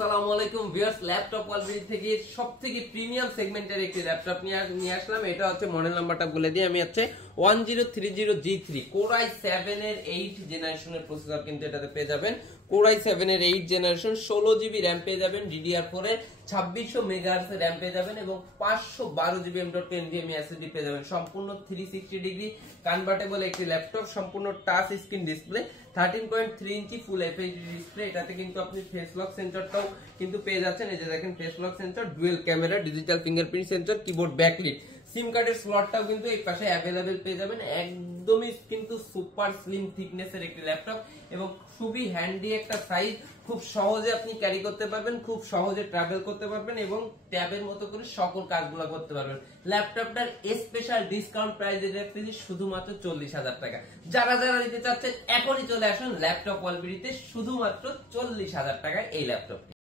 আসসালামু আলাইকুম viewers, laptop ওয়ালবিডি থেকে সবথেকে প্রিমিয়াম সেগমেন্টের একটি ল্যাপটপ নিয়ে আসলাম। এটা হচ্ছে মডেল নাম্বারটা বলে দিই আমি, হচ্ছে 1030G3 Core i7 এর 8 জেনারেশনের প্রসেসর কিন্তু এটাতে পেয়ে যাবেন। Core i7 এর 8 জেনারেশন, 16GB র‍্যাম পেয়ে যাবেন, DDR4 এর 2600 মেগাহার্টজ এর র‍্যাম পেয়ে যাবেন এবং 512GB M.2 SSD পেয়ে যাবেন। সম্পূর্ণ 360 ডিগ্রি কনভার্টেবল একটি ল্যাপটপ, সম্পূর্ণ টাচ স্ক্রিন ডিসপ্লে, 13.3 ইঞ্চি ফুল এফএইচডি ডিসপ্লে। এটাতে কিন্তু আপনি ফেস লক সেন্সরটাও কিন্তু পেয়ে যাচ্ছেন। এই যে দেখেন face lock sensor, dual camera, digital fingerprint sensor, keyboard backlit, SIM কার্ডের স্লটটাও কিন্তু এই পাশে অ্যাভেলেবেল পেয়ে যাবেন। একদমই কিন্তু সুপার স্লিম থিকনেসের একটি ল্যাপটপ এবং খুবই হ্যান্ডি একটা সাইজ। খুব সহজে আপনি ক্যারি করতে পারবেন, খুব সহজে ট্রাভেল করতে পারবেন এবং ট্যাবের মতো করে সকল কাজগুলো করতে পারবেন। ল্যাপটপটার স্পেশাল ডিসকাউন্ট প্রাইস রাখতেছি শুধুমাত্র 40,000 টাকা। যারা যারা নিতে চাচ্ছেন এখনই চলে আসুন ল্যাপটপ ওয়ালবিডিতে, শুধুমাত্র 40,000 টাকায় এই ল্যাপটপটি।